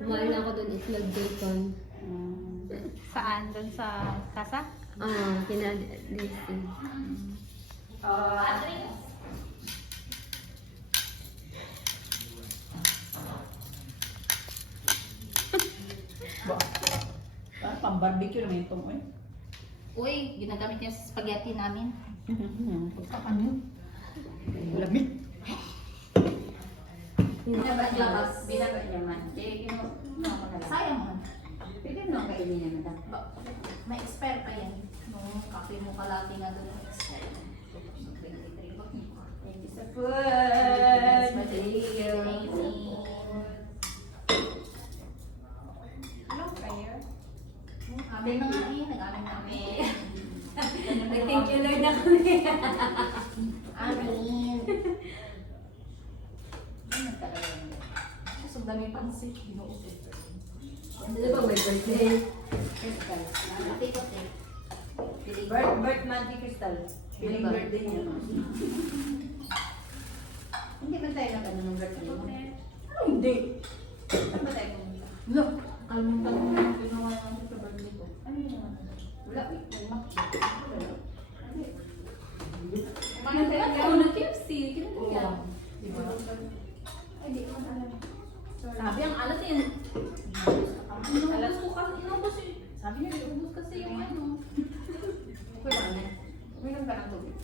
Kumain ako doon itlog bacon. Saan? Doon sa kasa? Kina Daisy. Pang-barbecue naman itong oil. Uy, ginagamit niya sa spaghetti namin. Ano yun? Lamig. Binaba niya man. Sayang man. Pwede mo kainin naman. May expire pa yan. Nung kape mo kalati nga doon yung expire. Thank you sa food. Thank you. Hello, prayer. Amin na nga eh. Nag-amin na kami. Nag-thank you Lord na kami. Amin. Ano talaga yun? Ang dami pansit. Ginuusip. Ano ba may birthday? Crystal. Natikot eh. Birth month ni Crystal. Feeling birthday niya. Hindi ba tayo nag-ano ng birthday mo? Ano hindi? Saan ba tayo pumunta? Look, kalimutan ko yung ginawa natin sa birthday ko. Ano yung ginawa natin? Wala. Nagmak. Ano tayo? Nag-KFC. Kinatin ka. Diba? Ay, di ko alam. Sabi ang alat yan. Alas ko kasi inubos eh. Sabi niya, inubos kasi yung ano. Okay lang na. Uminom ka ng tubig.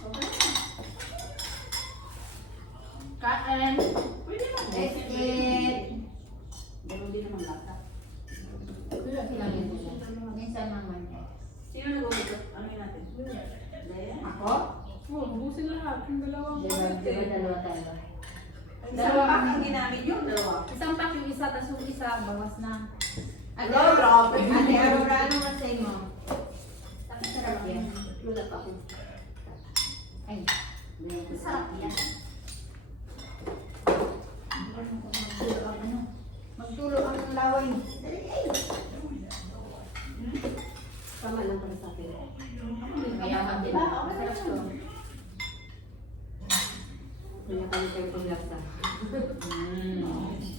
Okay lang. Kain. Pwede lang. Let's eat. Ganun din naman lata. Wala kilagin mo siya. Minsan naman. Sino nag-ugot? Ano yun natin? Daya? Ako? Oo, ubusin lahat. Yung dalawang Diba dalawa tayo? Dalawa pa ang ginamit yun, dalawa. Isang pack yung isa, tapos yung isa, bawas na. Hello, grabe. Ate Aurora, ano masay mo? Tapos sarap yan. Lulat ako. Ay, Sarap sarap yan. Magtulo ang ano? Magtulo ang laway. Dali, ay! Tama lang para sa akin. Mayaman din. Masarap to. Kaya kami kayo paglapsa.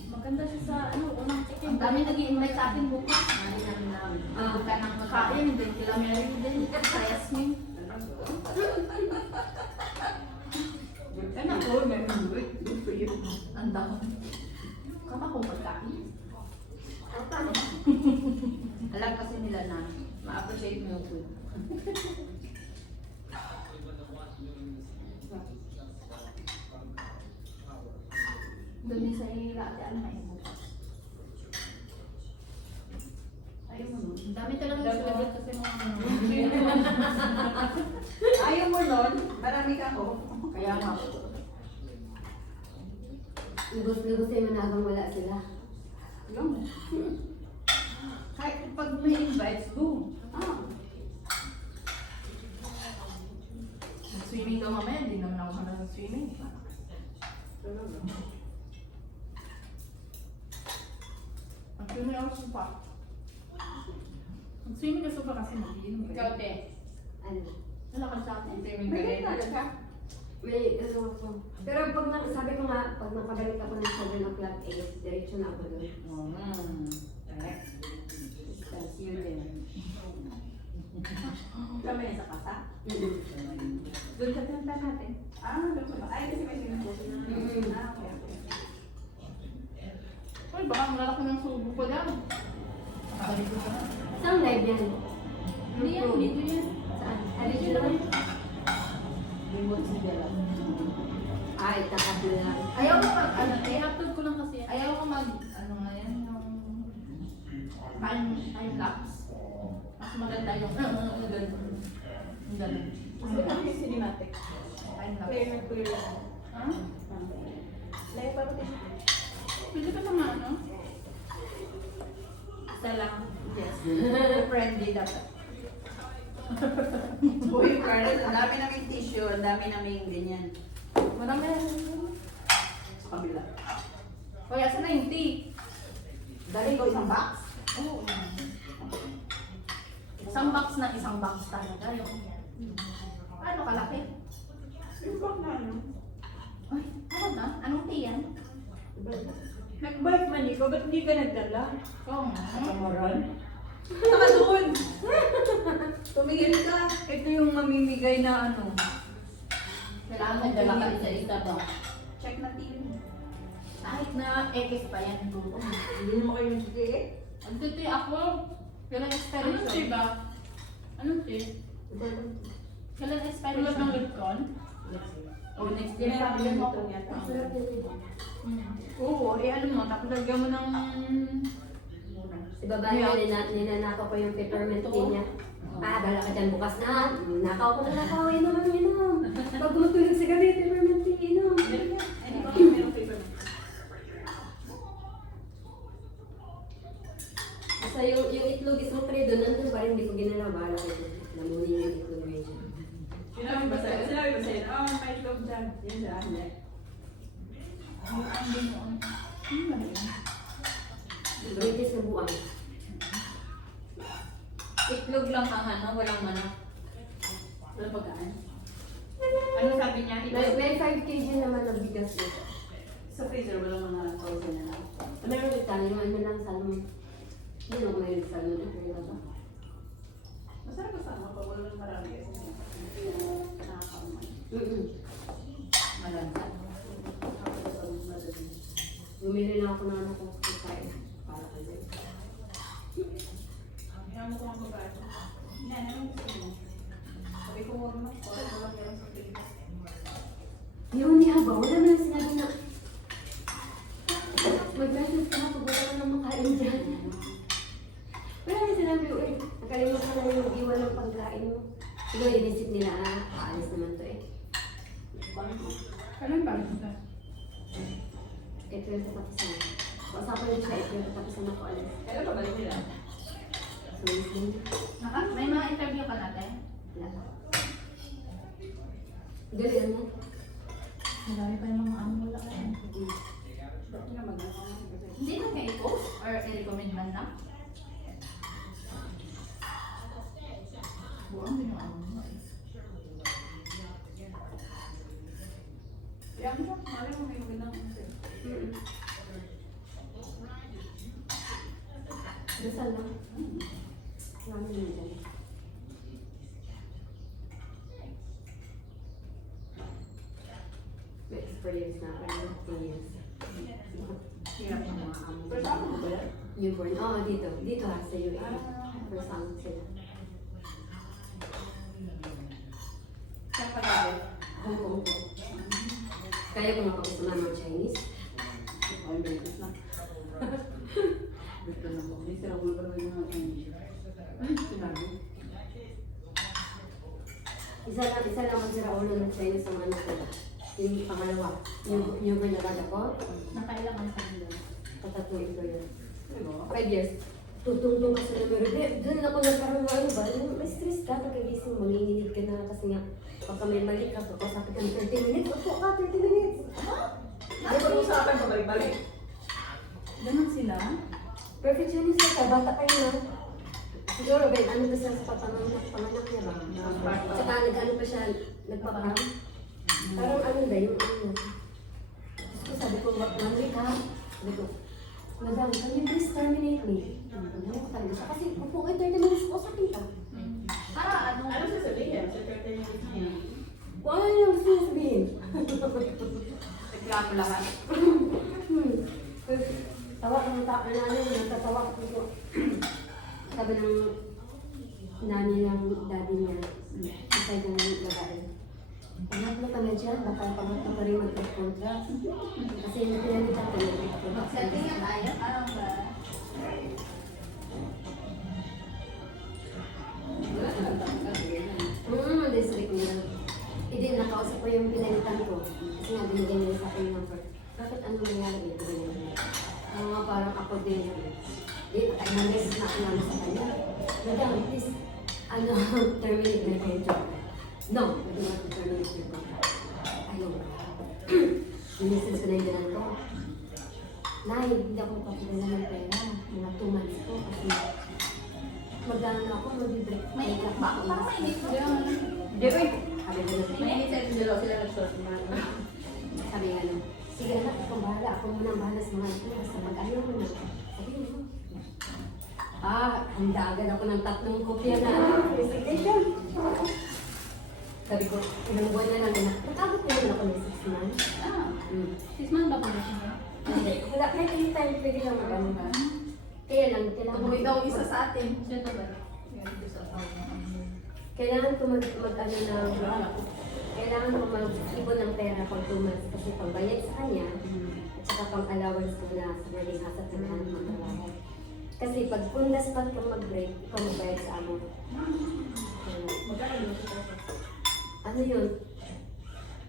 Maganda siya sa ano, unang chicken. Ang dami nag-i-invite sa akin bukas. Mali namin namin. Bukan ng pagkain, din sila Mary din. Sa Yasmin. Ano po? Meron good. Good for you. Ang dami. Kama kong pagkain. Alam kasi nila na ma-appreciate mo yung food. Doon sa ila, ate, ano na yung bukas. Ayaw mo nun. Ang dami talaga yung celebrate kasi mga ano. Ayaw mo nun, marami ka ako. Kaya nga. Lubos-lubosin mo na habang wala sila. Yung. Kahit pag may invites, go. Swimming daw mamaya, hindi naman ako sana ng swimming. Mag-swimming ako sa park. Mag-swimming ka sa kasi mag-iinom ka. Ikaw, te. Ano? Wala ka sa akin. Swimming May ka rin. talaga. May ano ako. Pero pag sabi ko nga, pag nakabalik ako ng 7 o'clock, diretso na ako doon. Correct. See you there. Kami sa kasa. Doon sa tinta natin. Doon ba? Ay, kasi may sinubusin. Okay. Uy, baka malalaki ng subo ko lang. Nakabalik ko ka. Saan live yan? Hindi yan, dito yan. Saan? Dito Dito lang. lang? Remote sigara. Ay, takas na lang. Ayaw ko mag, ano, i-upload ko lang kasi. Ayaw ko mag, ano nga yan, yung time lapse. Mas maganda yung, ganun. Ang ganun. Gusto kami yung cinematic. Time lapse. Clear na clear lang. Ha? Layo pa rin. Pwede ka naman, ano? Isa lang. Yes. Friendly dapat. Boy, Carlos, ang dami naming tissue, ang dami naming ganyan. Marami na. Sa kabila. O, asan na yung tea? Dali ko isang box. Oo. Isang box na isang box talaga. Yung ano kalaki? Yung box na ano? Ay, ano na? Anong tea yan? Nag-bike man ko, ba't hindi ka nagdala? Oo nga. Kamoran? Saka doon. Tumingin ka. Ito yung mamimigay na ano. Kailangan mo dala ka isa-isa ba? Check natin. Kahit na X pa yan. Hindi mo kayo nagdala eh. Ang tuti ako. Kailan expiration? Anong tea ba? Anong tea? Kailan expiration? Tulad ng Lipton? Oh, next year pa rin ito yata. Masarap yun. Oo, eh ano mo, tapos lagyan mo ng... Si babae niya, ninanakaw ko yung peppermint tea niya. Ah, bala ka dyan bukas na. Nakaw ko na nakaw. Inom, inom. Pag matulog sa gabi, peppermint tea, inom. Hindi ko kung meron paper. Basta yung itlog is mukredo, nandun pa rin, hindi ko ginalaw. Bala ko ito. Lamunin yung itlog niya. Sinabi ba sa'yo? Sinabi ba sa'yo? Oh, may itlog dyan. Yan dyan. British na buwang. Itlog lang ang ano, walang manok. Wala pagkaan. Ano sabi niya? May 5 kg naman ng bigas niya. Sa freezer, wala mga frozen na lang. Meron ito, yung ano lang, salmon. Hindi ako may salmon. Pero ba? Masarap kasama pag wala lang marami kasi nakakaumay. Malansa. Bumili na ako ng ano ko kain para kasi. Kaya mo ko ang babae. Hindi, ano yung gusto mo? Sabi ko huwag na. Wala meron sa freezer. Yun niya ba? Wala mo lang sinabi na mag-message ka na pag wala ka nang makain dyan. Wala mo sinabi, uy, nakalimutan na yung iwan ng pagkain mo. Siguro inisip nila, aalis naman to eh. Kailan ba? April sa tapisan. Kausapan niyo siya, April sa tapisan ako alis. Kaya ba balik nila? So, yun. May mga interview ka natin? Wala. Dali, ano? Marami pa yung mga amo wala ka. Ba't nga mag-ano? Hindi na kayo i-post or i-recommend man lang? Buwan din yung amo mo eh. Kaya mo, mali mo may winang kasi. Dasal lang. Namin yun dyan. May experience na ako ng 2 years. Hirap ng mga amo. Pero sa amo ba yan? Newborn. Oo, dito. Dito ha, sa UAE. First time sila. Saan ka gabi? Hong Kong po. Kaya ko makakusama ng Chinese. Ay, beses na. Gusto na mo. Hindi sila ulo pa naman yung mga English. Sinabi. Isa lang masira ulo ng Chinese ang ano ko. Yung pangalawa. Yung newborn na bata ko. Nakailangan sa nila. Tatatlo ito yun. Diba? 5 years. Tutungtong ka sa numero. Doon ako nagkaroon ng ano ba? May stress ka, pagkagising, manginginig ka na kasi nga baka may mali ka, kapasapit ka ng 30 minutes. Opo ka, 30 minutes. Ano ba kung sa akin pabalik-balik? Ganun sila? Perfectionist ka, bata pa yun ha. Siguro, Ben, ano ba siya sa panganak niya ba? Tsaka nag-ano pa siya, nagpapaham. Parang ano ba yung ano niya. Tapos ko sabi ko, mami ka. Sabi ko, Madam, can you please terminate me? Ano ko talaga siya? Kasi upo kayo 30 minutes po sa kita. Para ano? Ano sasabihin? Sa 30 minutes niya? Kung ano yung gusto niya sabihin. Reklamo lahat. Tawa ko ng tao, natatawa ko. Sabi ng nani ng daddy niya, isa yung babae. Anak mo ka na dyan, baka pangatlo ka rin mag-contract. Kasi yung pinalitan ko yung Setting yan ayaw? Ano ba? district niya. Hindi, nakausap ko yung pinalitan ko. Kasi nga, binigay nila sa akin yung number. Bakit ano nangyari ito? Parang ako din. Di, ilang beses na ako naman sa kanya. Madam, please, terminate na kayo job. No, I don't want to terminate your contract. Ayaw. Minisin ko na yung ganun ko. Nay, hindi ako kapagala ng pera. Mga 2 months ko kasi magdano ako, mag-break. May inak ba? Parang may inik ba? Hindi ko eh. Sabi ko na, May init sa sila nag-short na. sabi nga lang, sige anak, ikaw bahala. ako muna ang bahala sa mga ito. Basta mag-ayaw mo na. Sabi mo. Handa agad ako ng 3 kopya na resignation. Sabi ko, ilang buwan na lang na. Nag-abot na lang ako ng 6 months. 6 months ba condition niya? Hindi. Wala, may anytime pwede lang mag-ano ba? Kaya lang, kailangan Umuwi daw isa sa atin. Siya to ba? Yan, doon sa tao. kailangan ko mag-ano na, kailangan ko mag-ipon ng pera pag 2 months kasi pangbayad sa kanya, at saka pang allowance ko na sa naging hasat ng anak ng trabaho. Kasi pag pundas pag ka mag-break, ikaw magbayad sa amo. Ano yun?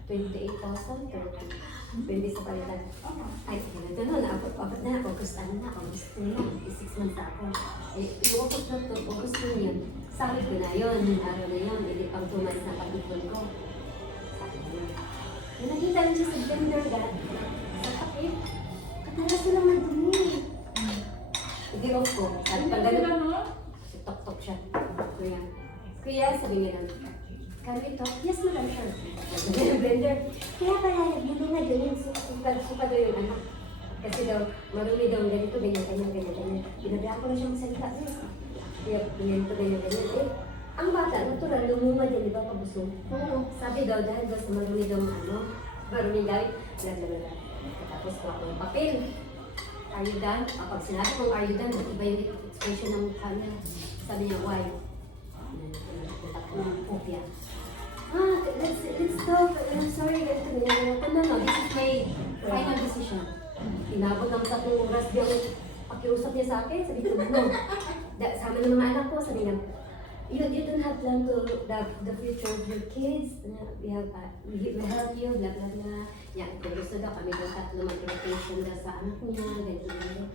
28,000? 20 sa palitan. Ay, ganito na, naabot na, August ano na, August na yun, 6 months na ako. Eh, yung August na to, August na yun, sakit ko na yun, yung araw na yun, hindi pang 2 months na pag-ipon ko. Sakit ko na. Yung nakita rin siya sa gender dad, sa sakit, katalas na lang nagdumi. Hindi off ko, sabi pag gano'n, tok-tok siya. Kuya, sabi niya lang, can we talk? Yes, madam, sure. Blender. Kaya pala, hindi na ganyan. Suka daw yung anak. Kasi daw, marumi daw ganito, ganyan. Binabiyak ko na siya magsalita. Kaya, ganito, ganyan. Eh, ang bata, natural, lumumad yan, di ba, pabusong? Oo. Sabi daw, dahil daw sa marumi daw, marumi daw, blablabla. Tapos ko ako ng papel. Ayudan. Kapag sinabi kong ayudan, iba yung expression ng mukha niya. Sabi niya, why? Kopya. Let's talk. I'm sorry, ganito, ganyan. No, this is my final decision. Inabot ng 3 oras yung pakiusap niya sa akin. Sabi ko, no. Sama ng mga anak ko, sabi niya, you don't have plan to the future of your kids. We help you, blah, blah, blah. Yan, kung gusto daw, kami daw 3 mag-rotation daw sa anak niya, ganito, ganito.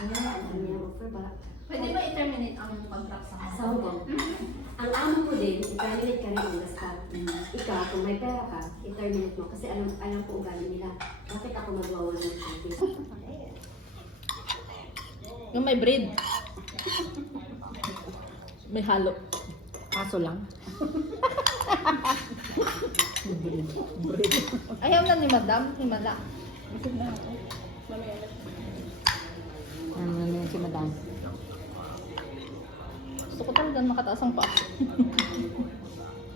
Ang dami offer ba? Pwede ba i-terminate ang contract sa Sa Hong Kong. Ang amo ko din, i-terminate ka rin basta. Ikaw, kung may pera ka, i-terminate mo. Kasi alam ko ugali nila. Bakit ako magwawa ng country? Yung may breed. May halo. Kaso lang. Ayaw na ni Madam. Ni Madam. Ano na si Madam? Gusto ko talaga makataas ang paa.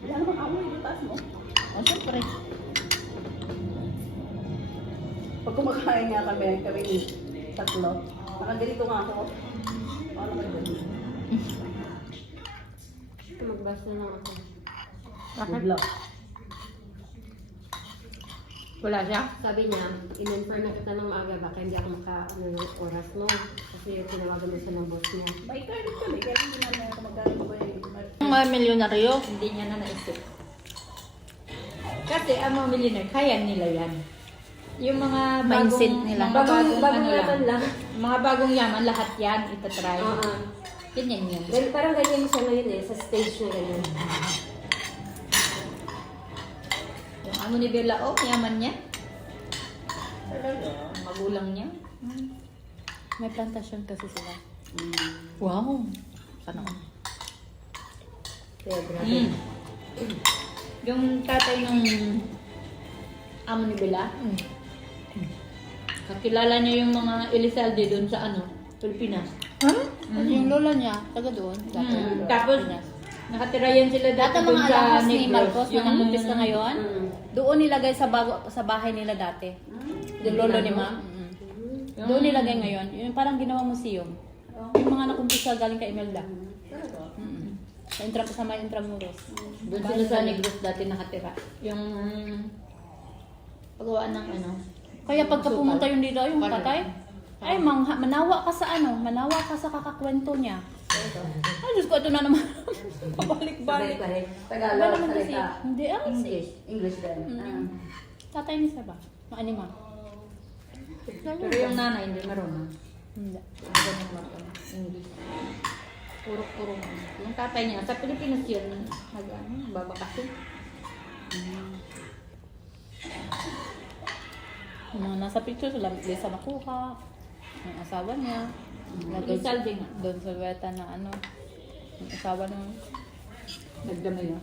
Wala namang amoy, yung taas mo. O, syempre. Pag kumakain nga kami 3, nakaganito nga ako. Paano kayo ganito? Magbasa na ako. Bigla. Wala siya? Sabi niya, in-infer na kita ng maaga, baka hindi ako ng oras mo. Kasi tinawagan mo siya ng boss niya. May credit kami, kaya hindi namin ako magkano ba Ang mga milyonaryo, hindi niya na naisip. Kasi ang mga milyonaryo, kaya nila yan. Yung mga Mindset bagong, nila. Mga bagong, Bagong ano yaman lang. Mga bagong yaman, lahat yan, itatry. Oo. Ganyan yan. Parang ganyan siya ngayon sa stage na ganyan. Yung amo ni Bella, oh, yaman niya. Ang magulang niya. May plantasyon kasi sila. Wow! Sana all. Kaya grabe. Yung tatay ng amo ni Bella, kakilala niya yung mga Elizalde doon sa Pilipinas. Huh? Yung lola niya, taga doon. Tapos, nakatira yan sila Dati dati doon mga sa alahas ni Negros. Marcos na namuntis na ngayon, doon nilagay sa bahay nila dati. Yung lolo ni Ma. Doon nilagay ngayon. Yung parang ginawang museum. Yung mga nakumpisa galing kay Imelda. Sa may Intramuros. Doon sila sa Negros dati nakatira. Yung pagawaan ng Kaya pagka pumunta yun dito, yung tatay, ay manawa ka sa kakakwento niya. Ay, Diyos ko, ito na naman. Pabalik-balik. Tagalog, Ba naman kasi, salita. hindi English din. Tatay ni Saba, maanima. Pero yung nanay hindi marunong. Hindi. Ganun marunong. English. Puro. Yung tatay niya, sa Pilipinas yun, babakasin. Yung mga nasa picture, sila Lisa Makuha, yung asawa niya. Elizalde nga. Doon sa weta na yung asawa ng... Nagdamay yun.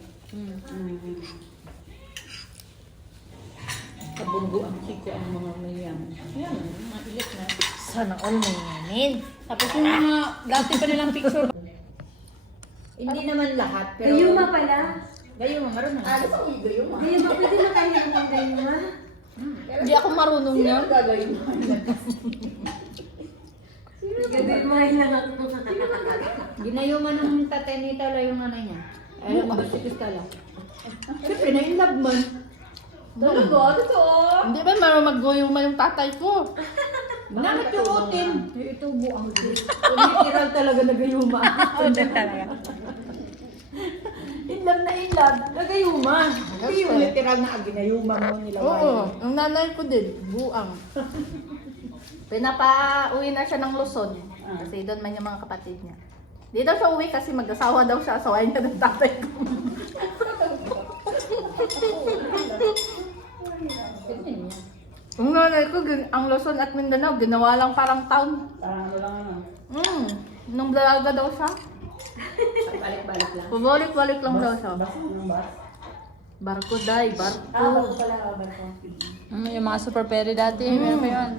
Kabunggo ang siko ang mga mayaman. Yan, mga ilit na. Sana all mayamin. Tapos yung mga dati pa nilang picture. Hindi naman lahat, pero... Gayuma pala. Gayuma, marunong. Ano ba yung gayuma? Gayuma, pwede na tayo ng gayuma. Hindi ako marunong Sino yan. gagayuma? Gayuma lang ako. Ginayuma ng tatay ni Tala yung nanay niya. Ay, mabasitis ka lang. Siyempre, na-inlove man. Talaga, totoo. Hindi ba marunong mag-guyuma yung tatay ko? Nangat yung utin. Ito buang literal talaga na gayuma. Inlove na inlove, nagayuma. Hindi yung literal na ginayuma mo nila. Oo, yung nanay ko din, buang. Pinapa-uwi na siya ng Luzon. Kasi doon man yung mga kapatid niya. Di daw siya uwi kasi mag-asawa daw siya. Asawain niya ng tatay ko. Yung nanay ko, ang Luzon at Mindanao, ginawa lang parang town. Parang ano lang ano. Nung dalaga daw siya. Balik-balik lang. Pabalik-balik lang daw siya. Bas, anong bas? Barko day, barko. Bago pala ako ba ko? Yung mga super peri dati, meron pa yun.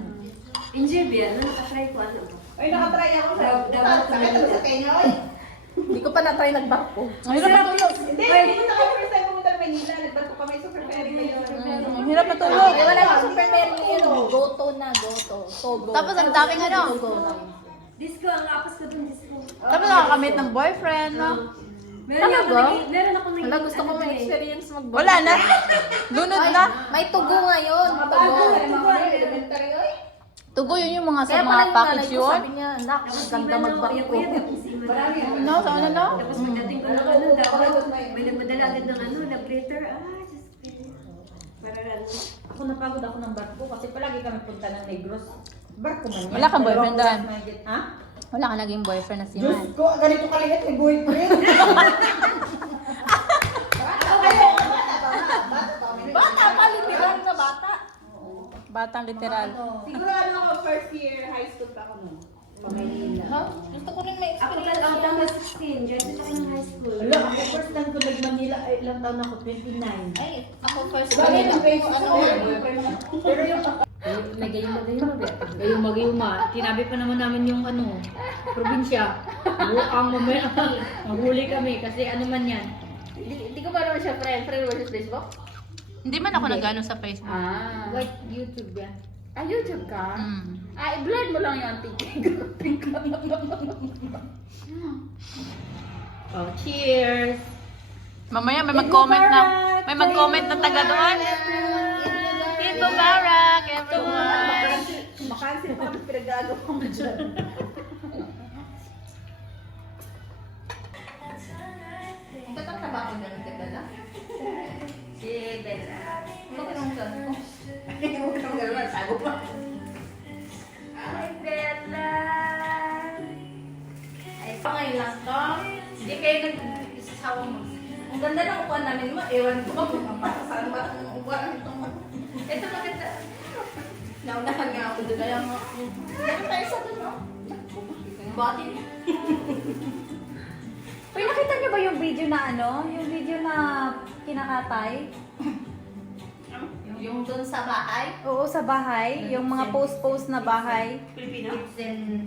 Enjoy ba? Ano nakatry ko ano? Ay, nakatry ako sa... Sakit ako sa tenga, oy. Hindi ko pa na-try nagbarko. Ang hirap matulog. Hindi, pumunta kami first time pumunta ng Manila. Nagbato kami, super ferry ngayon. Ang hirap matulog. Eh, wala yung super Mary, goto na, goto. Togo. Tapos ang daming ano. Disco, ang lapas ko dun, disco. Tapos nakakamit ng boyfriend, no? Meron ako naging... Wala, gusto ko ma-experience mag-boyfriend. Wala na. Lunod na. May tugo ngayon. Tugo. Elementary, oy. Tugo yun yung mga sa Kaya mga pala yung package nanay ko, yun. sabi niya, nak, ganda magbarko. Marami yan. No, sa ano, no? Tapos pagdating ko ng ano, dapat may nagmadala agad ng ano, na breather. Diyos ko. Para ano. Ako napagod ako ng barko kasi palagi kami punta ng Negros. Barko man yan. Wala kang boyfriend doon? Ha? Wala ka naging boyfriend na si Diyos Man. ko, ganito kaliit, may boyfriend. Bata pa, literal na bata. Batang literal. Siguro ano ako, first year high school pa ako noon. Pamaynila. Gusto ko rin may Ako ang tama 16, graduate ako ng high school. Wala, ako first time ko nag-Manila, ay ilang taon ako, 29. Ay, ako first Wala Manila. yung basis Ano ako. yun? Pero yung Gayuma. Tinabi pa naman namin yung ano, probinsya. Bukang mamaya. Mahuli kami kasi ano man yan. Hindi ko ba naman siya friend versus Facebook? Hindi man ako nag-ano sa Facebook. What YouTube yan? YouTube ka? Mm. I-blend mo lang yung antique. Oh, cheers! Mamaya may mag-comment na. May mag-comment na taga doon. Eid Mubarak, everyone. makansin pa kami pinagagawa mo dyan. Tatang na ba ako ganun kadala? Si Bella. Magkano ka? Hindi mo ka galawa, sago pa. Hi, Bella! Ay, pa ngayon lang to. Hindi kayo nag-isasawa mo. Ang ganda ng upuan namin mo. Ewan ko. Saan ba ang upuan itong... Ito maganda. Naunahan nga ako doon. Kaya mo. Meron tayo sa doon, no? Body. Uy, nakita niyo ba yung video na ano? Yung video na kinakatay? Yung doon sa bahay. Oo, sa bahay. Yung mga post-post na bahay. It's in